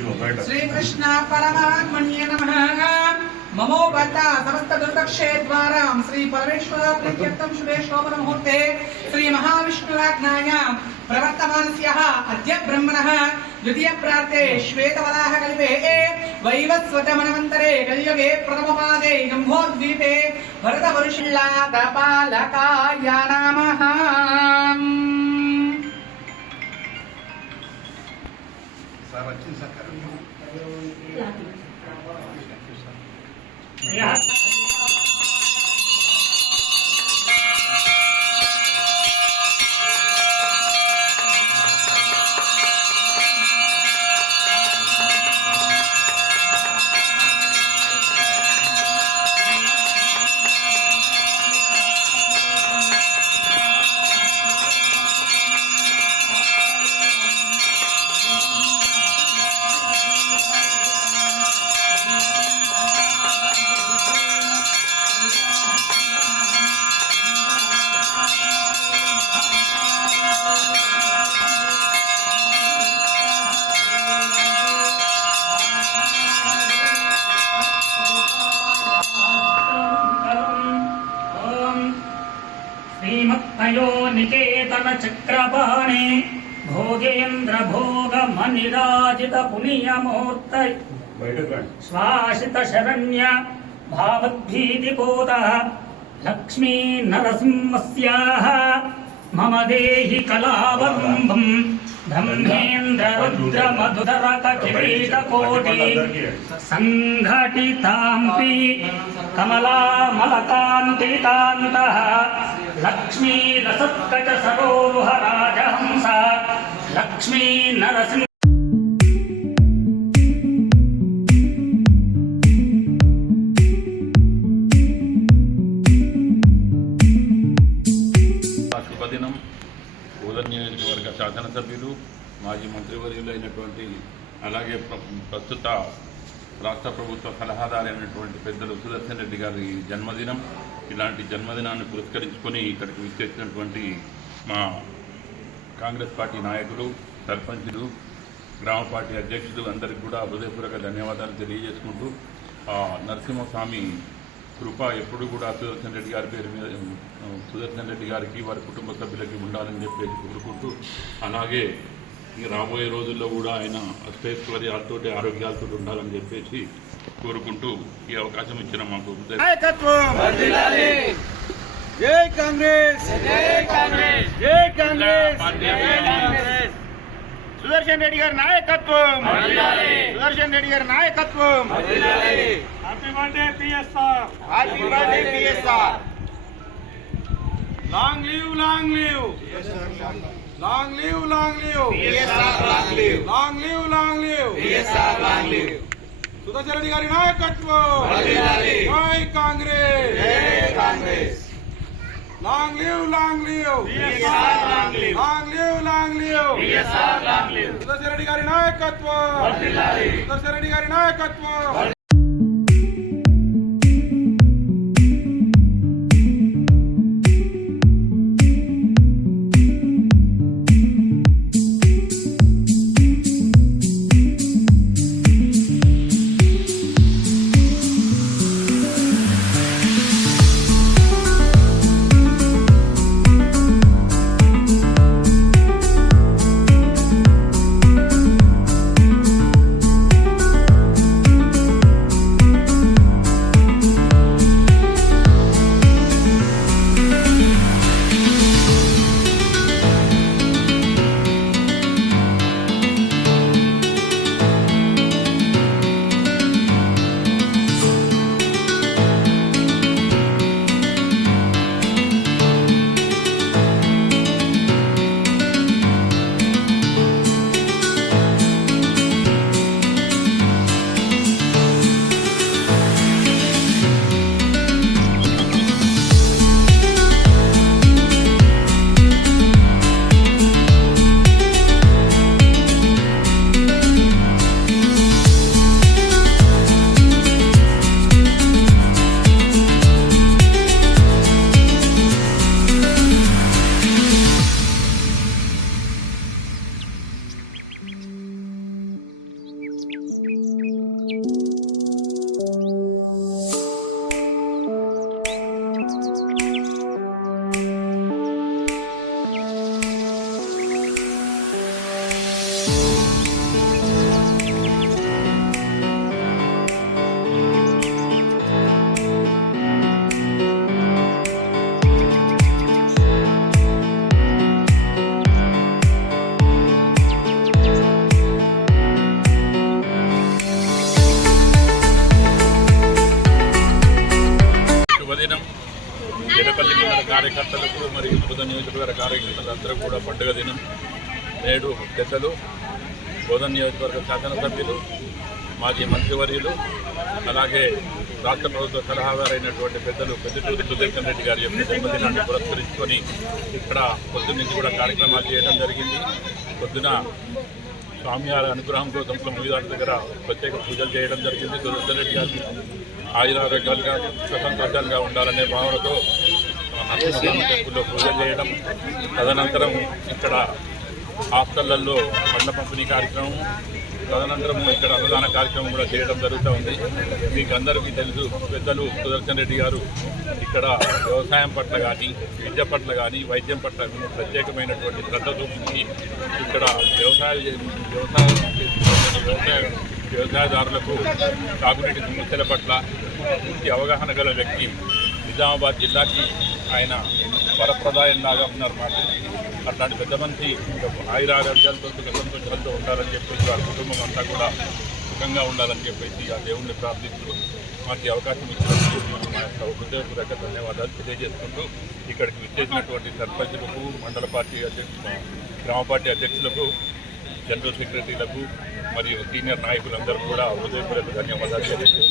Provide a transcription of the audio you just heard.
श्रीकृष्ण परमात्मने नमः। ममो भक्ता समस्त दुर्दक्षेद्वारां श्री परमेश्वर प्रीत्यर्थं शुभे शोभन मुहूर्ते श्री महाविष्णुराज्ञायां प्रवर्तमानस्यः अद्य ब्रह्मणः द्वितीय प्रार्थे श्वेतवराह कल्पे वैवस्वतमनवन्तरे कलियुगे प्रथमपादे जम्बोद्वीपे भरतवर्षिल्लादपालकाय नमः। निकेतन चक्रपाणे भोगेन्द्र भोग मनिराजित पुण्यमूर्त श्वासित शरण्य भावद्भीतिपोतः लक्ष्मी नरसिंहस्याः मम देहि कलावलम्बम् ब्रह्मेन्द्र रुद्र मधुधरक किरीटकोटि संघटितांपि कमलामलकान्तिकान्तः लक्ष्मी रसत्कच सरोह राजहंस लक्ष्मी नरसिंह శుభదినం. ఉదర్ నియోజకవర్గ శాసనసభ్యులు మాజీ మంత్రివర్యులైనటువంటి అలాగే ప్రస్తుత రాష్ట్ర ప్రభుత్వ సలహాదారైనటువంటి పెద్దలు సుదర్శన్ రెడ్డి గారి జన్మదినం. ఇలాంటి జన్మదినాన్ని పురస్కరించుకొని ఇక్కడికి విచ్చేసినటువంటి మా కాంగ్రెస్ పార్టీ నాయకులు, సర్పంచులు, గ్రామ పార్టీ అధ్యక్షులు అందరికీ కూడా హృదయపూర్వక ధన్యవాదాలు తెలియజేసుకుంటూ నరసింహస్వామి కృప ఎప్పుడు కూడా సుదర్శన్ రెడ్డి గారి పేరు మీద, సుదర్శన్ రెడ్డి గారికి వారి కుటుంబ సభ్యులకి ఉండాలని చెప్పేసి కోరుకుంటూ, అలాగే రాబోయే రోజుల్లో కూడా ఆయన అష్టైశ్వర్యాలతో ఆరోగ్యాలతో ఉండాలని చెప్పేసి కోరుకుంటూ ఈ అవకాశం ఇచ్చిన మాకు జై కాంగ్రెస్, జై కాంగ్రెస్, సుదర్శన్ రెడ్డి గారి నాయకత్వం, సుదర్శన్ రెడ్డి గారి నాయకత్వం. Happy birthday PSR, happy birthday PSR. Long live, long live, long live, long live PSR, long live, long live, long live PSR, long live. Sudarshan Reddy గారి నాయకత్వం, జై కాంగ్రెస్, జై Congress. Long live, long live. PSR, long live. Long live, long live. PSR, long live. Sudarshan Reddy గారి నాయకత్వం, సుదర్శన్ రెడ్డి గారి నాయకత్వం. నాయకులు మరియు బోధన్ నియోజకవర్గ కార్యకర్తలందరూ కూడా పండుగ దినం. నేడు పెద్దలు బోధన్ నియోజకవర్గ శాసనసభ్యులు, మాజీ మంత్రివర్యులు, అలాగే రాష్ట్ర ప్రభుత్వ సలహాదారైనటువంటి పెద్దలు పెద్దటూరి సుదర్శన్ రెడ్డి గారి యొక్క జన్మదినాన్ని పురస్కరించుకొని ఇక్కడ పొద్దున్నుంచి కూడా కార్యక్రమాలు చేయడం జరిగింది. పొద్దున స్వామివారి అనుగ్రహం కోసం 9 దగ్గర ప్రత్యేక పూజలు చేయడం జరిగింది. సుదర్శన్ రెడ్డి గారికి ఆయురారోగ్యాలుగా సుఖంతోషాలుగా ఉండాలనే భావనతో నరసింహస్వామి టెంపుల్లో పూజలు చేయడం, తదనంతరం ఇక్కడ హాస్టళ్లలో పండ్ల పంపిణీ కార్యక్రమం, తదనంతరం ఇక్కడ అన్నదాన కార్యక్రమం కూడా చేయడం జరుగుతూ ఉంది. మీకు అందరికీ తెలుసు, పెద్దలు సుదర్శన్ రెడ్డి గారు ఇక్కడ వ్యవసాయం పట్ల కానీ, విద్య పట్ల కానీ, వైద్యం పట్ల ప్రత్యేకమైనటువంటి శ్రద్ధ చూపించి ఇక్కడ వ్యవసాయదారులకు తాగునీటి సమస్యల పట్ల పూర్తి అవగాహన గల వ్యక్తి. నిజామాబాద్ జిల్లాకి ఆయన వరప్రదాయంలాగా ఉన్నారు మాకు. అట్లాంటి పెద్ద మంది ఆయురారోగ్యాలతో సంతోషాలతో ఉండాలని చెప్పేసి వారి కుటుంబం అంతా కూడా సుఖంగా ఉండాలని చెప్పేసి ఆ దేవుణ్ణి ప్రార్థిస్తూ మాకు ఈ అవకాశం ఇచ్చినందుకు మా యొక్క హృదయపూర్వక ధన్యవాదాలు తెలియజేసుకుంటూ ఇక్కడికి విచ్చేసినటువంటి సర్పంచులకు, మండల పార్టీ అధ్యక్షులు, గ్రామ పార్టీ అధ్యక్షులకు, జనరల్ సెక్రటరీలకు మరియు సీనియర్ నాయకులందరూ కూడా హృదయపూర్వక ధన్యవాదాలు తెలియజేస్తున్నాను.